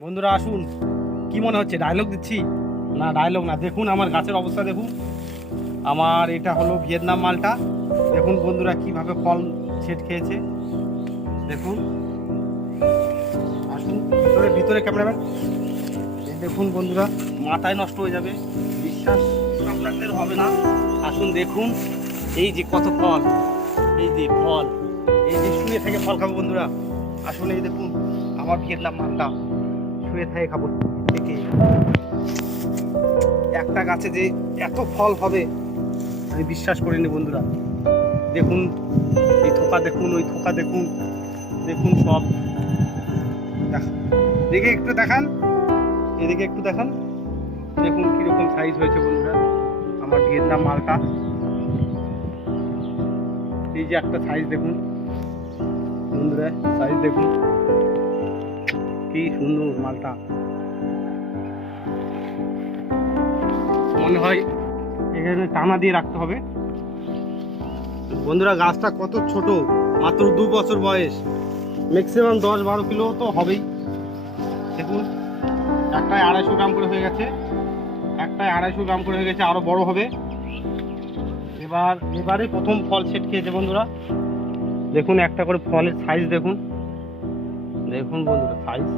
বন্ধুরা আসুন, কি মনে হচ্ছে ডায়লগ দিচ্ছি? না, ডায়লগ না। দেখুন আমার গাছের অবস্থা দেখুন। আমার এটা হলো ভিয়েতনাম মালটা। দেখুন বন্ধুরা কিভাবে ফল ছেট খেয়েছে দেখুন। আসুন ভিতরে ভিতরে ক্যামেরাম্যান, এই দেখুন বন্ধুরা, মাথায় নষ্ট হয়ে যাবে, বিশ্বাস আপনাদের হবে না। আসুন দেখুন, এই যে কত ফল, এই যে ফল, এই যে শুয়ে থেকে ফল খাবো বন্ধুরা। আসুন এই দেখুন আমার ভিয়েতনাম মালটা, শুয়ে থেকে খাবো থেকে। একটা গাছে যে এত ফল হবে আমি বিশ্বাস করিনি বন্ধুরা। দেখুন এই থোকা দেখুন, ওই থোকা দেখুন, দেখুন সব দেখে একটু দেখান, এদিকে একটু দেখান। দেখুন কিরকম সাইজ হয়েছে বন্ধুরা আমার ভিয়েতনাম মালটা। এই যে একটা সাইজ দেখুন বন্ধুরা, সাইজ দেখুন কি সুন্দর মালটা। মনে হয় এখানে টানা দিয়ে রাখতে হবে বন্ধুরা। গাছটা কত ছোট, মাত্র 2 বছর বয়স, ম্যাক্সিমাম 10-12 কিলো তো হবেই। দেখুন একটায় 250 গ্রাম করে হয়ে গেছে, একটায় 250 গ্রাম করে হয়ে গেছে, আরো বড় হবে। এবারে প্রথম ফল সেট খেয়েছে বন্ধুরা। দেখুন একটা করে ফলের সাইজ দেখুন, দেখুন বন্ধুরা সাইজ।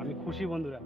আমি খুশি বন্ধুরা।